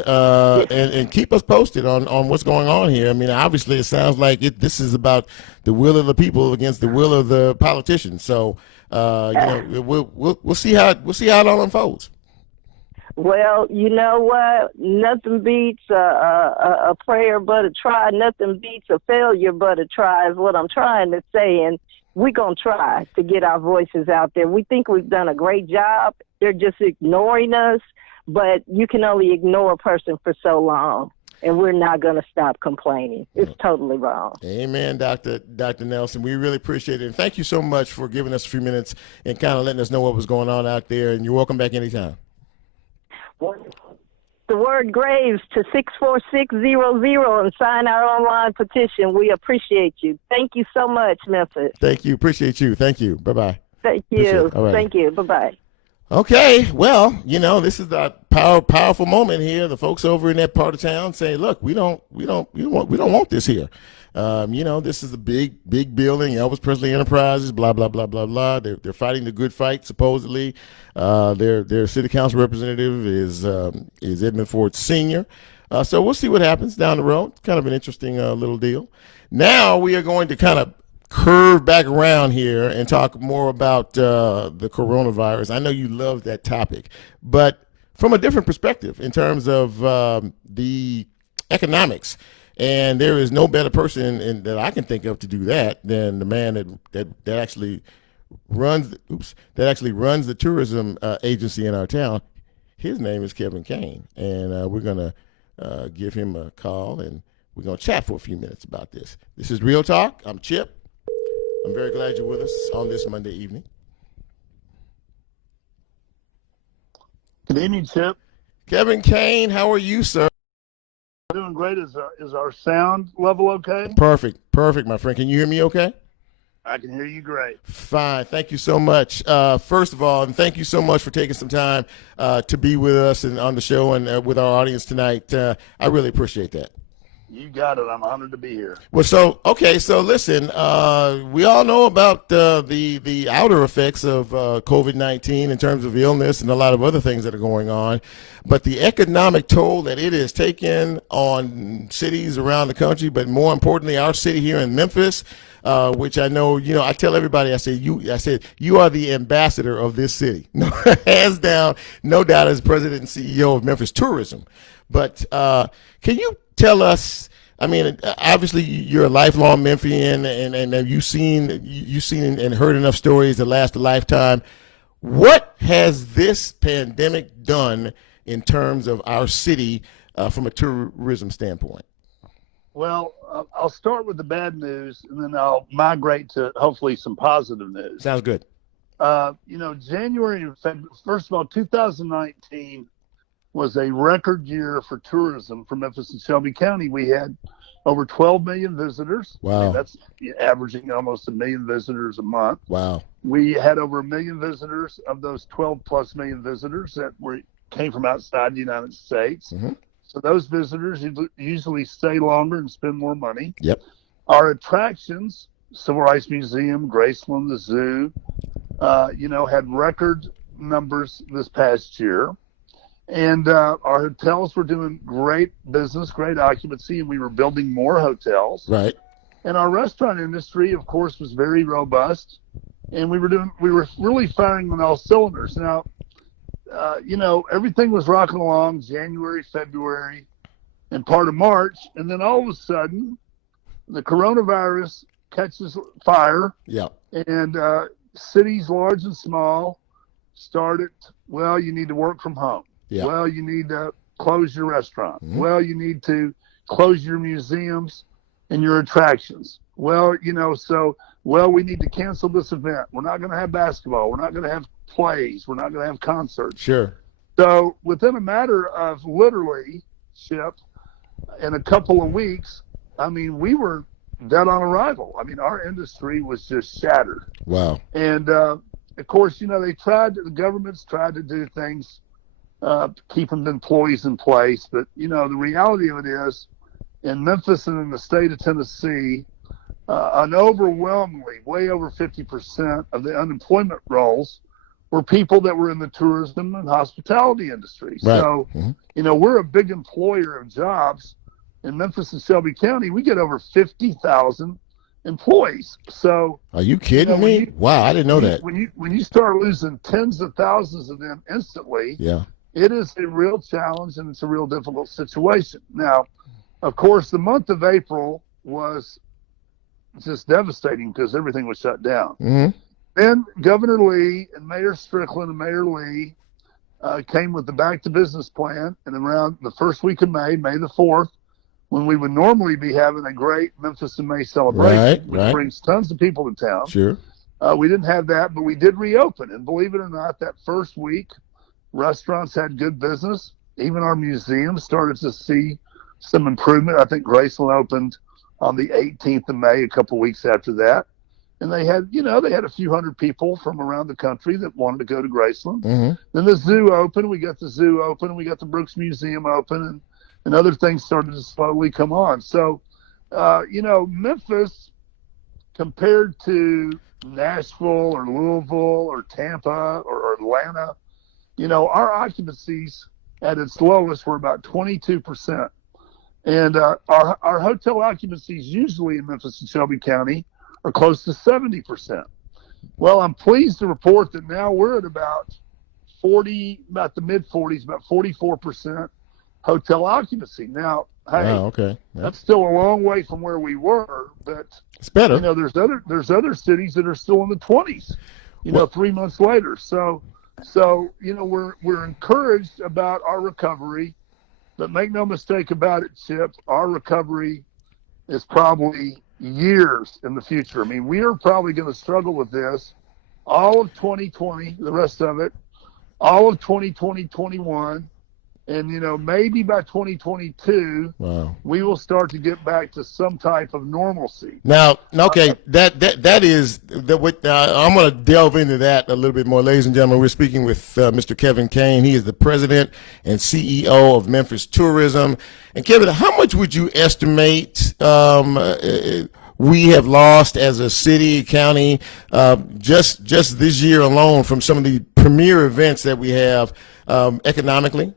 keep us posted on what's going on here. I mean, obviously, it sounds like this is about the will of the people against the will of the politicians. So, we'll see how it all unfolds. Well, you know what? Nothing beats a prayer but a try. Nothing beats a failure but a try is what I'm trying to say. And we're going to try to get our voices out there. We think we've done a great job. They're just ignoring us. But you can only ignore a person for so long. And we're not going to stop complaining. It's totally wrong. Amen, Dr. Nelson. We really appreciate it. And thank you so much for giving us a few minutes and kind of letting us know what was going on out there. And you're welcome back anytime. The word Graves to 64600 and sign our online petition. We appreciate you. Thank you so much, Memphis. Thank you. Appreciate you. Thank you. Bye-bye. Thank you. Right. Thank you. Bye-bye. Okay, well, this is the powerful moment here. The folks over in that part of town say, "Look, we don't want this here. This is a big building, Elvis Presley Enterprises, blah blah blah blah blah. They're fighting the good fight supposedly. Their city council representative is Edmund Ford Sr. So we'll see what happens down the road. It's kind of an interesting little deal. Now we are going to kind of curve back around here and talk more about the coronavirus. I know you love that topic, but from a different perspective in terms of the economics. And there is no better person that I can think of to do that than the man that actually runs the tourism agency in our town. His name is Kevin Kane, and we're gonna give him a call and we're gonna chat for a few minutes about this. This is Real Talk. I'm Chip. I'm very glad you're with us on this Monday evening. Good evening, Chip. Kevin Kane, how are you, sir? Doing great. Is our sound level okay? Perfect, my friend. Can you hear me okay? I can hear you great. Fine. Thank you so much. First of all, and thank you so much for taking some time to be with us and on the show and with our audience tonight. I really appreciate that. You got it. I'm honored to be here. Well, so listen, we all know about the outer effects of COVID-19 in terms of illness and a lot of other things that are going on, but the economic toll that it has taken on cities around the country, but more importantly, our city here in Memphis, which I know, I tell everybody, I said, you are the ambassador of this city. Hands down, no doubt, as president and CEO of Memphis Tourism. But can you tell us, I mean, obviously you're a lifelong Memphian and you've seen and heard enough stories that last a lifetime. What has this pandemic done in terms of our city from a tourism standpoint? Well, I'll start with the bad news and then I'll migrate to hopefully some positive news. Sounds good. January and February, first of all, 2019 was a record year for tourism for Memphis and Shelby County. We had over 12 million visitors. Wow. I mean, that's averaging almost 1 million visitors a month. Wow. We had over 1 million visitors. Of those 12 plus million visitors that came from outside the United States. Mm-hmm. So those visitors usually stay longer and spend more money. Yep. Our attractions, Civil Rights Museum, Graceland, the zoo, had record numbers this past year. And our hotels were doing great business, great occupancy, and we were building more hotels. Right. And our restaurant industry, of course, was very robust, and we were really firing on all cylinders. Now, everything was rocking along January, February, and part of March, and then all of a sudden, the coronavirus catches fire. Yeah. And cities large and small started, well, you need to work from home. Yeah. Well, you need to close your restaurant. Mm-hmm. Well, you need to close your museums and your attractions. Well, we need to cancel this event. We're not going to have basketball. We're not going to have plays. We're not going to have concerts. Sure. So within a matter of literally, Chip, in a couple of weeks, I mean, we were dead on arrival. I mean, our industry was just shattered. Wow. And, of course, the government's tried to do things, keeping employees in place. But, the reality of it is, in Memphis and in the state of Tennessee, an overwhelmingly, way over 50% of the unemployment rolls were people that were in the tourism and hospitality industry. Right. So, we're a big employer of jobs. In Memphis and Shelby County, we get over 50,000 employees. So, are you kidding me? Wow, I didn't know that. When you start losing tens of thousands of them instantly, yeah, it is a real challenge and it's a real difficult situation. Now, of course, the month of April was just devastating because everything was shut down. Mm-hmm. Then Governor Lee and Mayor Strickland and Mayor Lee came with the back to business plan, and around the first week of May the 4th, when we would normally be having a great Memphis in May celebration, which brings tons of people to town. Sure. We didn't have that, but we did reopen. And believe it or not, that first week, restaurants had good business. Even our museum started to see some improvement. I think Graceland opened on the 18th of May, a couple of weeks after that. And they had a few hundred people from around the country that wanted to go to Graceland. Mm-hmm. Then the zoo opened. We got the zoo open. We got the Brooks Museum open. And other things started to slowly come on. So, Memphis, compared to Nashville or Louisville or Tampa or Atlanta, our occupancies at its lowest were about 22%. And our hotel occupancies usually in Memphis and Shelby County are close to 70%. Well, I'm pleased to report that now we're at about the mid-40s, about 44% hotel occupancy. Now, hey, that's still a long way from where we were, but it's better. There's other cities that are still in the 20s. 3 months later. So we're encouraged about our recovery, but make no mistake about it, Chip. Our recovery is probably years in the future. I mean, we are probably going to struggle with this all of 2020, the rest of it, all of 2020, 21. And, maybe by 2022, we will start to get back to some type of normalcy. Now, okay, that is what I'm going to delve into that a little bit more, ladies and gentlemen. We're speaking with Mr. Kevin Kane. He is the president and CEO of Memphis Tourism. And Kevin, how much would you estimate we have lost as a city, county, just this year alone from some of the premier events that we have economically?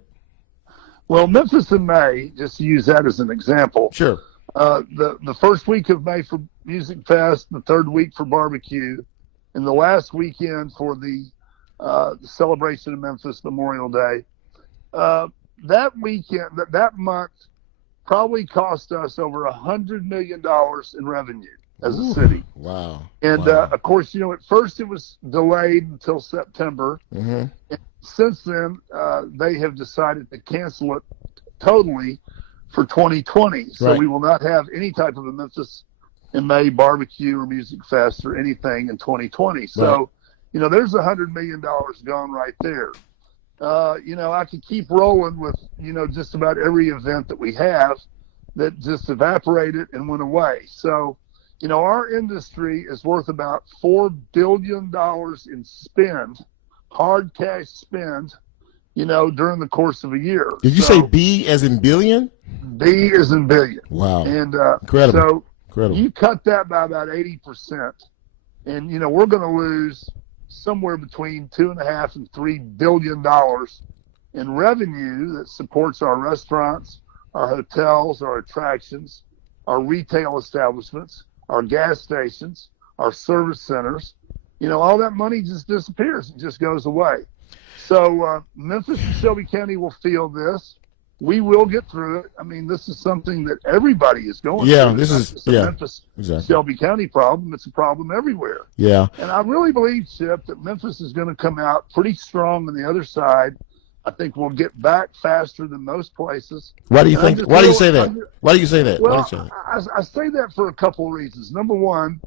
Well, Memphis in May, just to use that as an example. Sure. The first week of May for Music Fest, the third week for barbecue, and the last weekend for the celebration of Memphis Memorial Day. That weekend, that month, probably cost us over $100 million in revenue as a city. Wow. And, of course, at first it was delayed until September. Mm-hmm. And since then, they have decided to cancel it totally for 2020. So we will not have any type of a Memphis in May barbecue or music fest or anything in 2020. So, there's $100 million gone right there. I could keep rolling with, just about every event that we have that just evaporated and went away. So, our industry is worth about $4 billion in spend, hard cash spend, during the course of a year. Did you say B as in billion? B as in billion. Wow. And incredible. So incredible. You cut that by about 80%, and we're going to lose somewhere between $2.5 and $3 billion in revenue that supports our restaurants, our hotels, our attractions, our retail establishments, our gas stations, our service centers. All that money just disappears. It just goes away. So Memphis and Shelby County will feel this. we will get through it. I mean, this is something that everybody is going through. Yeah, It's a Memphis, exactly. Shelby County problem. It's a problem everywhere. Yeah. And I really believe, Chip, that Memphis is going to come out pretty strong on the other side. I think we'll get back faster than most places. Why do you think? Why do you say that? Why do you say that? Well, I say that for a couple of reasons. Number one,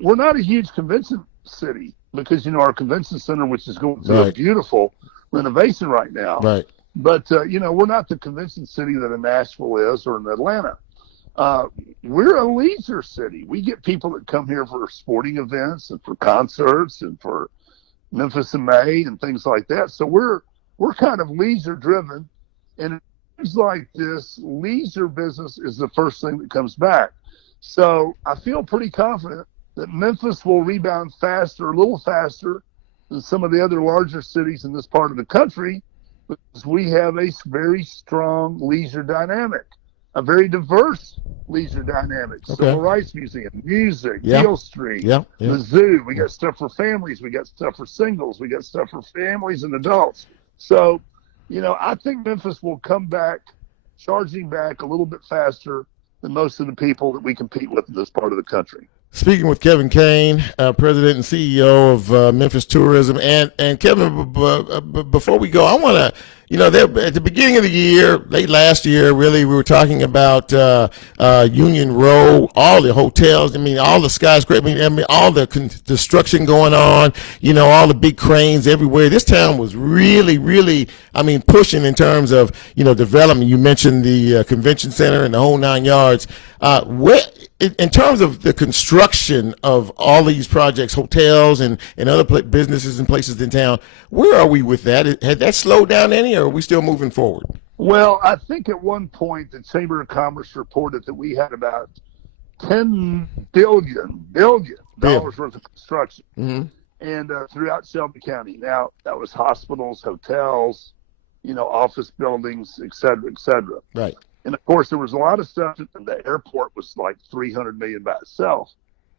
we're not a huge convention city because, our convention center, which is going through a beautiful renovation right now. Right. But, we're not the convention city that a Nashville is or an Atlanta. We're a leisure city. We get people that come here for sporting events and for concerts and for Memphis in May and things like that. So we're kind of leisure driven. And it seems like this leisure business is the first thing that comes back. So I feel pretty confident that Memphis will rebound faster, a little faster than some of the other larger cities in this part of the country, because we have a very strong leisure dynamic, a very diverse leisure dynamic. Civil Rights Museum, music, Beale Street, the zoo. We got stuff for families. We got stuff for singles. We got stuff for families and adults. So, I think Memphis will come back, charging back a little bit faster than most of the people that we compete with in this part of the country. Speaking with Kevin Kane, President and CEO of Memphis Tourism. And Kevin, before we go, I want to, at the beginning of the year, late last year, really, we were talking about Union Row, all the hotels, all the skyscrapers, all the construction going on, all the big cranes everywhere. This town was really, really, pushing in terms of, development. You mentioned the convention center and the whole 9 yards. In terms of the construction of all these projects, hotels and other businesses and places in town, where are we with that? Had that slowed down any, or are we still moving forward? Well, I think at one point the Chamber of Commerce reported that we had about $10 billion worth of construction, and throughout Shelby County. Now, that was hospitals, hotels, office buildings, et cetera, et cetera. Right. And of course, there was a lot of stuff. The airport was like $300 million by itself,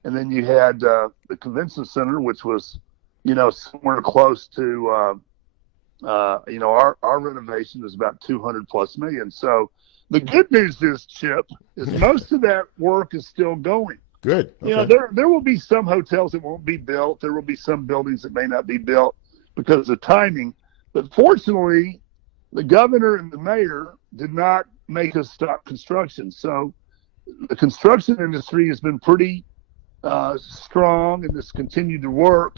and then you had the convention center, which was, somewhere close to, our renovation is about $200+ million. So the good news is, Chip, is most of that work is still going. Good. Okay. There will be some hotels that won't be built. There will be some buildings that may not be built because of timing. But fortunately, the governor and the mayor did not make us stop construction. So the construction industry has been pretty strong and has continued to work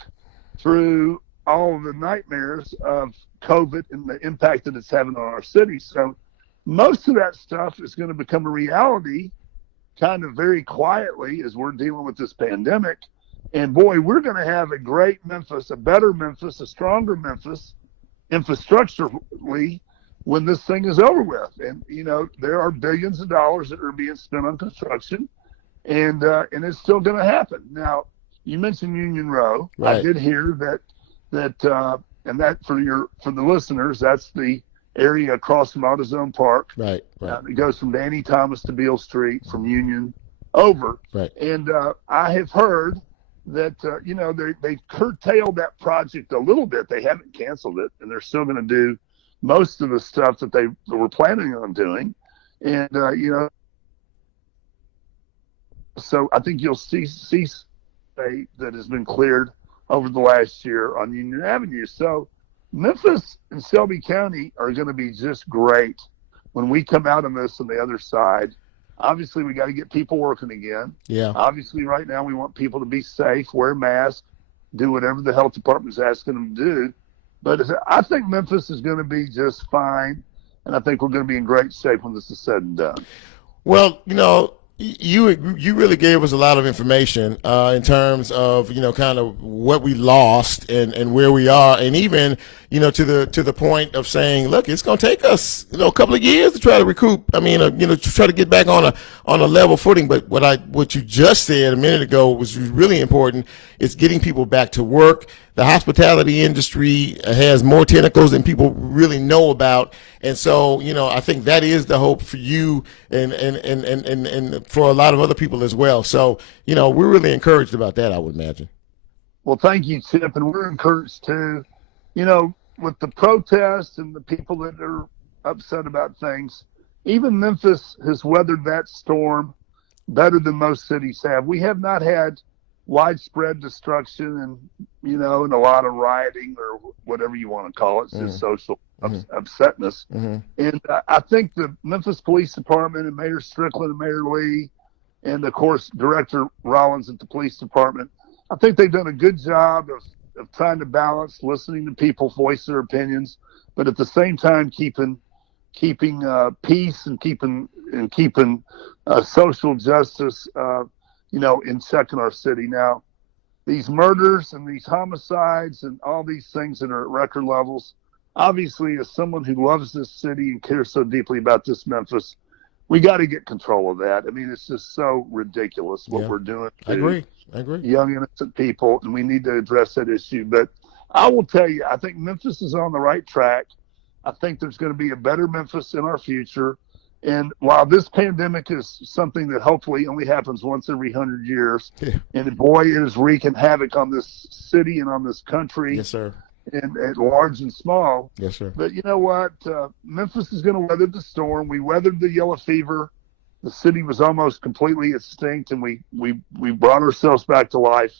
through all of the nightmares of COVID and the impact that it's having on our city. So most of that stuff is going to become a reality kind of very quietly as we're dealing with this pandemic. And boy, we're going to have a great Memphis, a better Memphis, a stronger Memphis infrastructurally when this thing is over with. And, there are billions of dollars that are being spent on construction, and it's still going to happen. Now, you mentioned Union Row. Right. I did hear that and that for the listeners, that's the area across from AutoZone Park. Right. It goes from Danny Thomas to Beale Street, from Union over. Right. And I have heard that, they curtailed that project a little bit. They haven't canceled it, and they're still going to do most of the stuff that they were planning on doing. And, so I think you'll see that has been cleared over the last year on Union Avenue. So Memphis and Shelby County are going to be just great when we come out of this on the other side. Obviously, we got to get people working again. Yeah. Obviously, right now we want people to be safe, wear masks, do whatever the health department's asking them to do. But I think Memphis is going to be just fine, and I think we're going to be in great shape when this is said and done. Well, you really gave us a lot of information in terms of kind of what we lost and where we are, and even to the point of saying, look, it's going to take us a couple of years to try to recoup. To try to get back on a level footing. But what you just said a minute ago was really important. It's getting people back to work. The hospitality industry has more tentacles than people really know about. And so, I think that is the hope for you and for a lot of other people as well. So, we're really encouraged about that, I would imagine. Well, thank you, Chip. And we're encouraged too, with the protests and the people that are upset about things. Even Memphis has weathered that storm better than most cities have. We have not had widespread destruction and and a lot of rioting or whatever you want to call it. It's just social upsetness. And I think the Memphis Police Department and Mayor Strickland and Mayor Lee and of course Director Rollins at the police department, I think they've done a good job of trying to balance listening to people voice their opinions, but at the same time keeping peace and keeping social justice in check in our city. Now, these murders and these homicides and all these things that are at record levels, obviously, as someone who loves this city and cares so deeply about this Memphis, we got to get control of that. I mean, it's just so ridiculous what we're doing. I agree. Young, innocent people, and we need to address that issue. But I will tell you, I think Memphis is on the right track. I think there's going to be a better Memphis in our future. And while this pandemic is something that hopefully only happens once every 100 years, and boy, it is wreaking havoc on this city and on this country. Yes, sir. And at large and small. Yes, sir. But you know what? Memphis is going to weather the storm. We weathered the yellow fever. The city was almost completely extinct, and we brought ourselves back to life.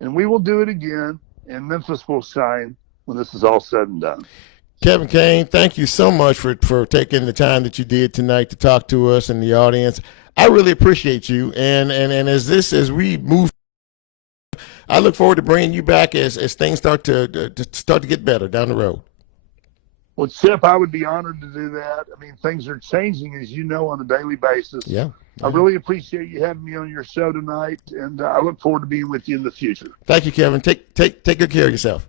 And we will do it again, and Memphis will shine when this is all said and done. Kevin Kane, thank you so much for taking the time that you did tonight to talk to us and the audience. I really appreciate you. And as we move, I look forward to bringing you back as things start to get better down the road. Well, Chip, I would be honored to do that. I mean, things are changing, as you know, on a daily basis. Yeah. I really appreciate you having me on your show tonight, and I look forward to being with you in the future. Thank you, Kevin. Take good care of yourself.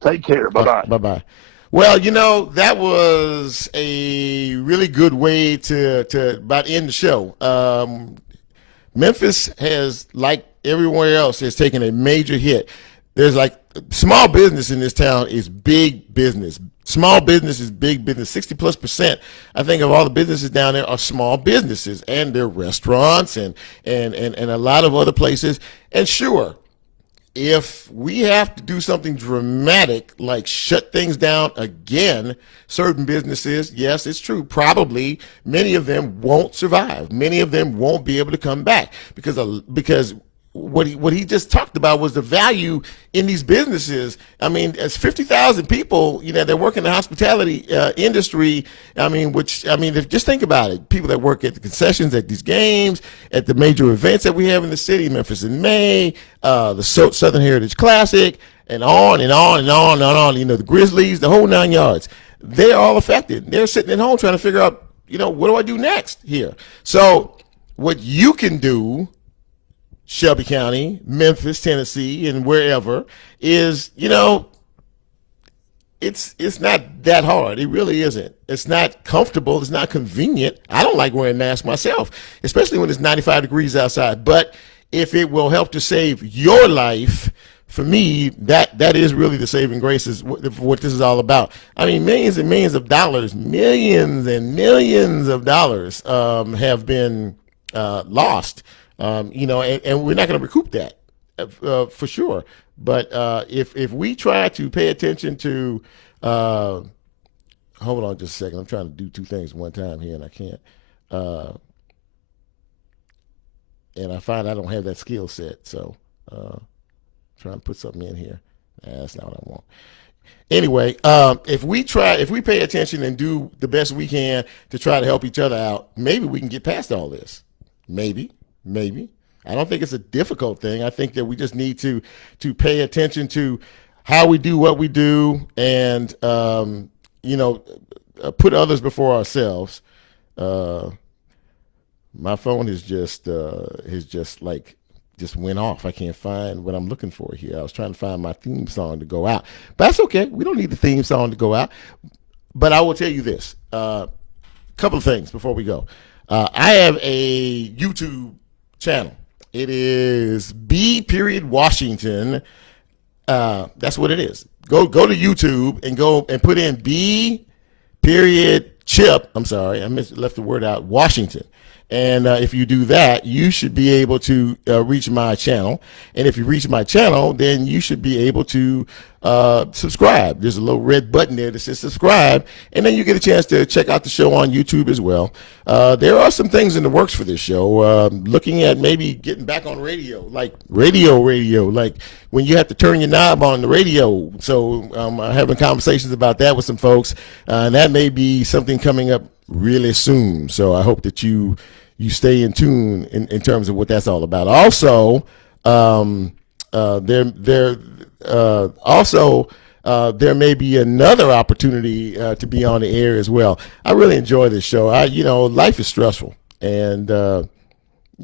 Take care. Bye-bye. Bye-bye. Well, that was a really good way to about end the show. Memphis has, like everywhere else, has taken a major hit. There's small business in this town is big business. Small business is big business. 60+%, I think, of all the businesses down there are small businesses, and they're restaurants and a lot of other places. And sure, if we have to do something dramatic like shut things down again, certain businesses, yes, it's true, probably many of them won't survive. Many of them won't be able to come back because what he just talked about was the value in these businesses. I mean, as 50,000 people, that work in the hospitality industry. Just think about it. People that work at the concessions, at these games, at the major events that we have in the city, Memphis in May, the Southern Heritage Classic, and on and on and on and on. The Grizzlies, the whole 9 yards. They're all affected. They're sitting at home trying to figure out, what do I do next here? So what you can do, Shelby County, Memphis, Tennessee, and wherever, is, it's not that hard. It really isn't. It's not comfortable. It's not convenient. I don't like wearing masks myself, especially when it's 95 degrees outside. But if it will help to save your life, for me, that is really the saving grace, is what this is all about. I mean, millions and millions of dollars have been lost. And we're not going to recoup that for sure. But if we try to pay attention to, hold on just a second. I'm trying to do two things at one time here, and I can't. And I find I don't have that skill set, so trying to put something in here. That's not what I want. Anyway, if we pay attention and do the best we can to try to help each other out, maybe we can get past all this. Maybe. I don't think it's a difficult thing. I think that we just need to pay attention to how we do what we do, and put others before ourselves. My phone is just went off. I can't find what I'm looking for here. I was trying to find my theme song to go out, but that's okay. We don't need the theme song to go out. But I will tell you this: couple of things before we go. I have a YouTube channel. It is B.Washington. That's what it is. Go to YouTube and go and put in B.Chip. I'm sorry, I left the word out. Washington. And if you do that, you should be able to reach my channel. And if you reach my channel, then you should be able to subscribe. There's a little red button there that says subscribe, and then you get a chance to check out the show on YouTube as well. There are some things in the works for this show. Looking at maybe getting back on radio, like radio, like when you have to turn your knob on the radio. So I'm having conversations about that with some folks, and that may be something coming up really soon. So I hope that you stay in tune in terms of what that's all about. Also, there may be another opportunity to be on the air as well. I really enjoy this show. Life is stressful, and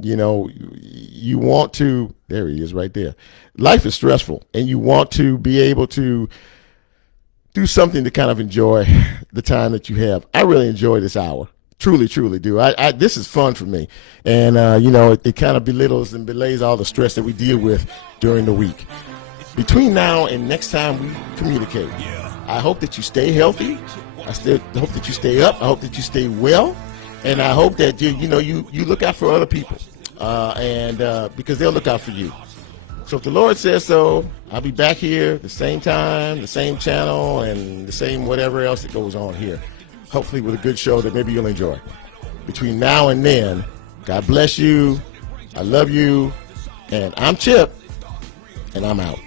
you want to. There he is, right there. Life is stressful, and you want to be able to do something to kind of enjoy the time that you have. I really enjoy this hour. Truly do. This is fun for me, and it kind of belittles and belays all the stress that we deal with during the week. Between now and next time we communicate, I hope that you stay healthy. I hope that you stay up. I hope that you stay well, and I hope that you look out for other people, and because they'll look out for you. So if the Lord says so, I'll be back here the same time, the same channel, and the same whatever else that goes on here. Hopefully with a good show that maybe you'll enjoy. Between now and then, God bless you. I love you. And I'm Chip, and I'm out.